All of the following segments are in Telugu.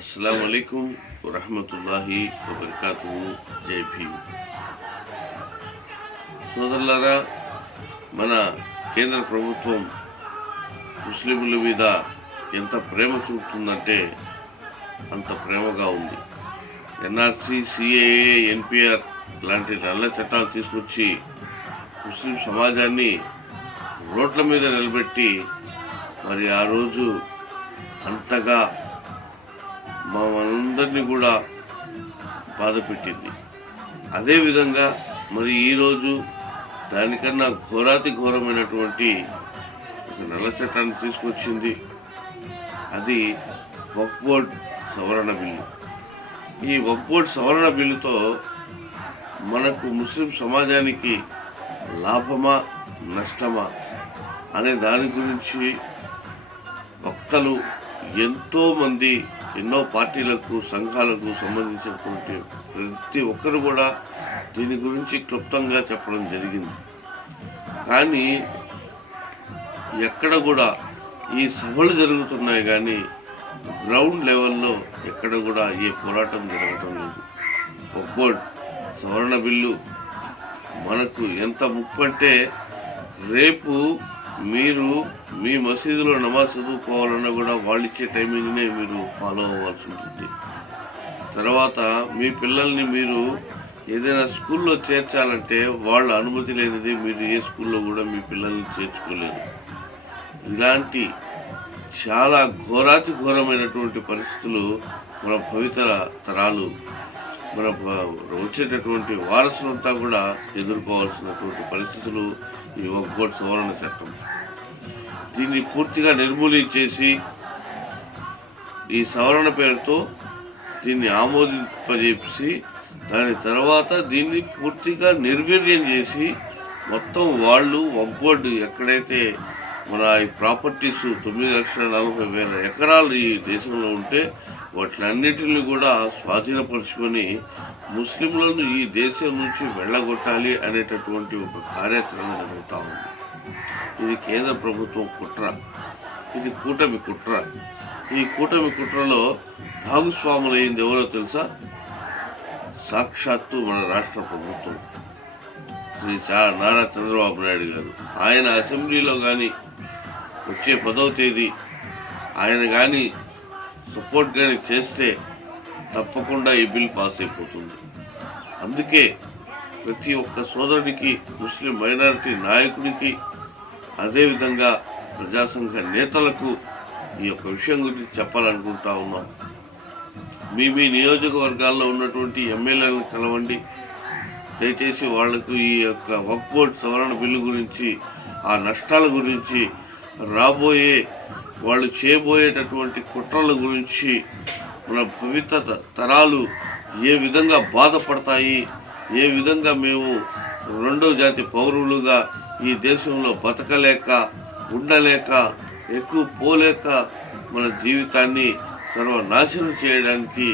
అస్సలం అయికం వరహమతుల్లాహి వబర్కాతుహు. జై భీమ్. సోదరులారా, మన కేంద్ర ప్రభుత్వం ముస్లింల మీద ఎంత ప్రేమ చూపుతుందంటే అంత ప్రేమగా ఉంది. ఎన్ఆర్సీ, సిఏఏ, ఎన్పిఆర్ లాంటి నల్ల చట్టాలు తీసుకొచ్చి ముస్లిం సమాజాన్ని రోడ్ల మీద నిలబెట్టి మరి ఆ రోజు అంతగా మనందరినీ కూడా బాధ పెట్టింది. అదేవిధంగా మరి ఈరోజు దానికన్నా ఘోరాతి ఘోరమైనటువంటి ఒక నల్ల చట్టాన్ని తీసుకొచ్చింది. అది వక్ఫ్ బోర్డ్ సవరణ బిల్లు. ఈ వక్ఫ్ బోర్డ్ సవరణ బిల్లుతో మనకు ముస్లిం సమాజానికి లాభమా నష్టమా అనే దాని గురించి వక్తలు ఎంతోమంది ఎన్నో పార్టీలకు సంఘాలకు సంబంధించినటువంటి ప్రతి ఒక్కరు కూడా దీని గురించి క్లుప్తంగా చెప్పడం జరిగింది. కానీ ఎక్కడ కూడా ఈ సభలు జరుగుతున్నాయి, కానీ గ్రౌండ్ లెవెల్లో ఎక్కడ కూడా ఈ పోరాటం జరగటం లేదు. వక్ఫ్ బోర్డ్ సవరణ బిల్లు మనకు ఎంత ముప్పు అంటే, రేపు మీరు మీ మసీదులో నమాజ్ చదువుకోవాలన్నా కూడా వాళ్ళు ఇచ్చే టైమింగ్నే మీరు ఫాలో అవ్వాల్సి ఉంటుంది. తర్వాత మీ పిల్లల్ని మీరు ఏదైనా స్కూల్లో చేర్చాలంటే వాళ్ళ అనుమతి లేనిది మీరు ఏ స్కూల్లో కూడా మీ పిల్లల్ని చేర్చుకోలేరు. ఇలాంటి చాలా ఘోరాతి ఘోరమైనటువంటి పరిస్థితులు మన భవితర తరాలు, మన వచ్చేటటువంటి వారసులంతా కూడా ఎదుర్కోవాల్సినటువంటి పరిస్థితులు ఈ వక్ఫ్ బోర్డ్ సవరణ చట్టం. దీన్ని పూర్తిగా నిర్మూలించేసి ఈ సవరణ పేరుతో దీన్ని ఆమోదింపజేసి దాని తర్వాత దీన్ని పూర్తిగా నిర్వీర్యం చేసి మొత్తం వాళ్ళు వక్ఫ్ బోర్డు ఎక్కడైతే మన ఈ ప్రాపర్టీస్ 9,40,000 ఎకరాలు ఈ దేశంలో ఉంటే వాటిలన్నిటిని కూడా స్వాధీనపరుచుకొని ముస్లింలను ఈ దేశం నుంచి వెళ్ళగొట్టాలి అనేటటువంటి ఒక కార్యాచరణ జరుగుతూ ఉంది. ఇది కేంద్ర ప్రభుత్వం కుట్ర, ఇది కూటమి కుట్ర. ఈ కూటమి కుట్రలో భాగస్వాములైంది ఎవరో తెలుసా? సాక్షాత్తు మన రాష్ట్ర ప్రభుత్వం, శ్రీ నారా చంద్రబాబు నాయుడు గారు. ఆయన అసెంబ్లీలో కానీ వచ్చే 10వ తేదీ ఆయన కానీ సపోర్ట్ కానీ చేస్తే తప్పకుండా ఈ బిల్ పాస్ అయిపోతుంది. అందుకే ప్రతి ఒక్క సోదరుడికి, ముస్లిం మైనారిటీ నాయకుడికి, అదేవిధంగా ప్రజాసంఘ నేతలకు ఈ యొక్క విషయం గురించి చెప్పాలనుకుంటా ఉన్నాం. మీ నియోజకవర్గాల్లో ఉన్నటువంటి ఎమ్మెల్యేలను కలవండి. దయచేసి వాళ్లకు ఈ యొక్క వక్ఫ్ బోర్డ్ సవరణ బిల్లు గురించి, ఆ నష్టాల గురించి, రాబోయే వాళ్ళు చేయబోయేటటువంటి కుట్రల గురించి, మన భవిత తరాలు ఏ విధంగా బాధపడతాయి, ఏ విధంగా మేము రెండో జాతి పౌరులుగా ఈ దేశంలో బతకలేక, ఉండలేక, ఎక్కువ పోలేక మన జీవితాన్ని సర్వనాశనం చేయడానికి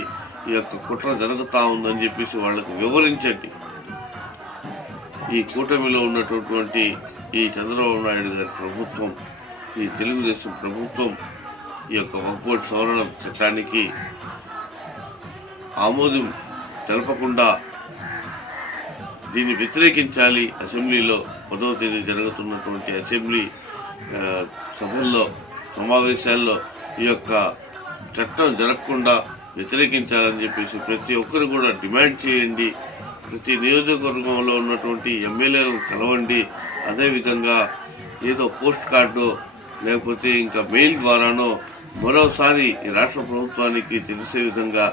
ఈ యొక్క కుట్ర జరుగుతూ ఉందని చెప్పేసి వాళ్ళకు వివరించండి. ఈ కూటమిలో ఉన్నటువంటి ఈ చంద్రబాబు నాయుడు గారి ప్రభుత్వం, ఈ తెలుగుదేశం ప్రభుత్వం ఈ యొక్క వక్ఫ్ బోర్డ్ సవరణ చట్టానికి ఆమోదం తెలపకుండా దీన్ని వ్యతిరేకించాలి. అసెంబ్లీలో 10వ తేదీ జరుగుతున్నటువంటి అసెంబ్లీ సభల్లో, సమావేశాల్లో ఈ యొక్క చట్టం జరగకుండా వ్యతిరేకించాలని చెప్పేసి ప్రతి ఒక్కరు కూడా డిమాండ్ చేయండి. ప్రతి నియోజకవర్గంలో ఉన్నటువంటి ఎమ్మెల్యేలను కలవండి. అదేవిధంగా ఏదో పోస్ట్ కార్డు లేకపోతే ఇంకా మెయిల్ ద్వారానో మరోసారి ఈ రాష్ట్ర ప్రభుత్వానికి తెలిసే విధంగా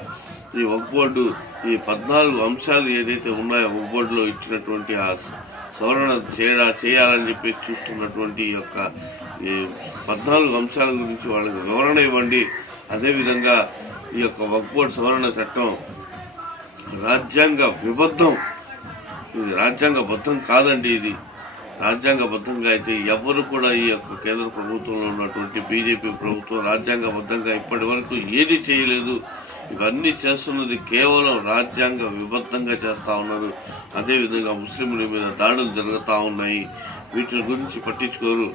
ఈ వక్ఫ్ బోర్డు ఈ 14 అంశాలు ఏదైతే ఉన్నాయో వక్ఫ్ బోర్డులో ఇచ్చినటువంటి ఆ సవరణ చేయాలని చెప్పి చూస్తున్నటువంటి ఈ యొక్క ఈ 14 అంశాల గురించి వాళ్ళకి వివరణ ఇవ్వండి. అదేవిధంగా ఈ యొక్క వక్ఫ్ బోర్డు సవరణ చట్టం రాజ్యాంగ విబద్ధం. ఇది రాజ్యాంగబద్ధం కాదండి. ఇది రాజ్యాంగబద్ధంగా అయితే ఎవరు కూడా ఈ యొక్క కేంద్ర ప్రభుత్వంలో ఉన్నటువంటి బీజేపీ ప్రభుత్వం రాజ్యాంగబద్ధంగా ఇప్పటి వరకు ఏది చేయలేదు. ఇవన్నీ చేస్తున్నది కేవలం రాజ్యాంగ విబద్ధంగా చేస్తూ ఉన్నారు. అదేవిధంగా ముస్లింల మీద దాడులు జరుగుతూ ఉన్నాయి. వీటి గురించి పట్టించుకోరు.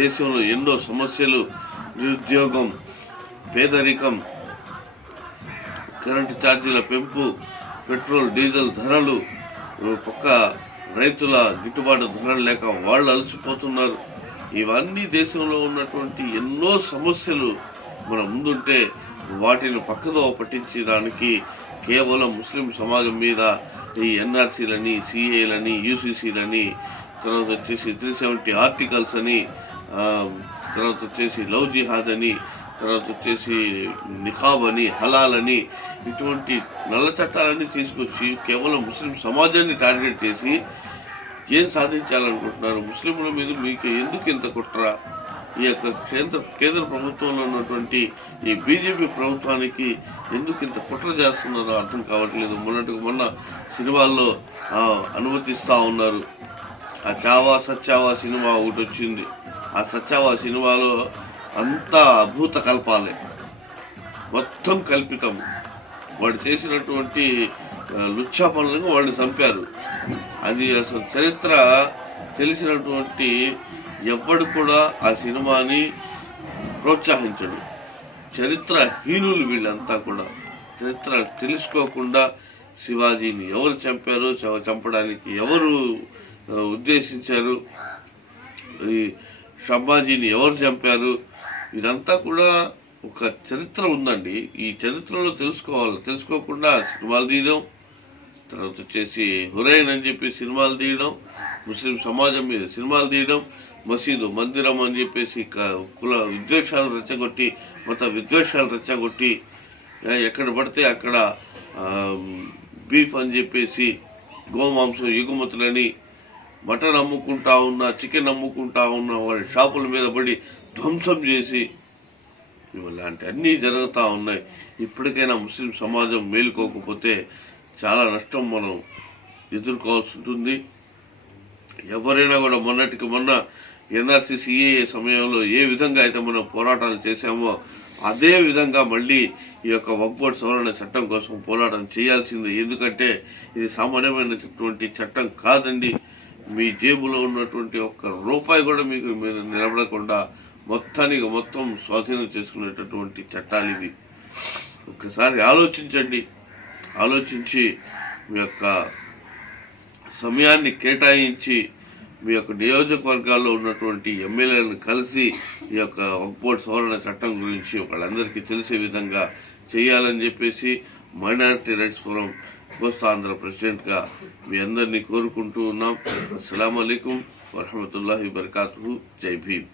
దేశంలో ఎన్నో సమస్యలు, నిరుద్యోగం, పేదరికం, కరెంటు ఛార్జీల పెంపు, పెట్రోల్ డీజిల్ ధరలు, పక్క రైతుల గిట్టుబాటు ధరలు లేక వాళ్ళు అలసిపోతున్నారు. ఇవన్నీ దేశంలో ఉన్నటువంటి ఎన్నో సమస్యలు మన ముందుంటే వాటిని పక్కదో పట్టించడానికి కేవలం ముస్లిం సమాజం మీద ఈ ఎన్ఆర్సీలని, సిఏలని, యూసీసీలని, తర్వాత వచ్చేసి 370 ఆర్టికల్స్ అని, తర్వాత వచ్చేసి లవ్ జిహాద్ అని, తర్వాత వచ్చేసి నిఖాబ్ అని, హలాల్ అని, ఇటువంటి నల్ల చట్టాలన్నీ తీసుకొచ్చి కేవలం ముస్లిం సమాజాన్ని టార్గెట్ చేసి ఏం సాధించాలనుకుంటున్నారు? ముస్లింల మీద మీకు ఎందుకు ఇంత కుట్ర? ఈ యొక్క కేంద్ర ప్రభుత్వంలో ఉన్నటువంటి ఈ బీజేపీ ప్రభుత్వానికి ఎందుకు ఇంత కుట్ర చేస్తున్నారో అర్థం కావట్లేదు. మొన్న సినిమాల్లో అనుమతిస్తూ ఉన్నారు. ఆ చావా సచ్చావా సినిమా ఒకటి వచ్చింది. ఆ సచ్చావా సినిమాలో అంతా అభూత కల్పాలే, మొత్తం కల్పితం. వాడు చేసినటువంటి లుచ్చా పనులను వాడిని చంపారు. అది అసలు చరిత్ర తెలిసినటువంటి ఎవ్వడు కూడా ఆ సినిమాని ప్రోత్సహించడు. చరిత్ర హీనులు వీళ్ళంతా కూడా. చరిత్ర తెలుసుకోకుండా శివాజీని ఎవరు చంపారు, చంపడానికి ఎవరు ఉద్దేశించారు, ఈ షంబాజీని ఎవరు చంపారు, ఇదంతా కూడా ఒక చరిత్ర ఉందండి. ఈ చరిత్రలో తెలుసుకోవాలి. తెలుసుకోకుండా సినిమాలు తీయడం, తర్వాత వచ్చేసి హురైన్ అని చెప్పి సినిమాలు తీయడం, ముస్లిం సమాజం మీద సినిమాలు తీయడం, మసీదు మందిరం అని చెప్పేసి కుల విద్వేషాలు రెచ్చగొట్టి, మత విద్వేషాలు రెచ్చగొట్టి, ఎక్కడ పడితే అక్కడ బీఫ్ అని చెప్పేసి గోమాంసం ఎగుమతులని, మటన్ అమ్ముకుంటా ఉన్న, చికెన్ అమ్ముకుంటా ఉన్న వాళ్ళ షాపుల మీద పడి ధ్వంసం చేసి, ఇలాంటి అన్నీ జరుగుతూ ఉన్నాయి. ఇప్పటికైనా ముస్లిం సమాజం మేలుకోకపోతే చాలా నష్టం మనం ఎదుర్కోవాల్సి ఉంటుంది. ఎవరైనా కూడా మొన్నటికి మొన్న ఎన్ఆర్సీ సిఏఏ సమయంలో ఏ విధంగా అయితే మనం పోరాటాలు చేశామో అదే విధంగా మళ్ళీ ఈ యొక్క వక్ఫ్ బోర్డు సవరణ చట్టం కోసం పోరాటం చేయాల్సిందే. ఎందుకంటే ఇది సామాన్యమైనటువంటి చట్టం కాదండి. మీ జేబులో ఉన్నటువంటి ఒక్క రూపాయి కూడా మీకు మీరు నిలబడకుండా మొత్తం స్వాధీనం చేసుకునేటటువంటి చట్టాలు ఇవి. ఒక్కసారి ఆలోచించండి. ఆలోచించి మీ యొక్క సమయాన్ని కేటాయించి మీ యొక్క నియోజకవర్గాల్లో ఉన్నటువంటి ఎమ్మెల్యేలను కలిసి ఈ యొక్క వక్ఫ్ బోర్డు సవరణ చట్టం గురించి వాళ్ళందరికీ తెలిసే విధంగా చేయాలని చెప్పేసి మైనారిటీ రైట్స్ ఫోరం కోస్తాంధ్ర ప్రెసిడెంట్గా మీ అందరినీ కోరుకుంటూ ఉన్నాం. అస్సలాము అలైకుం వరహమతుల్లాహి వబరకాతుహు. జై భీమ్.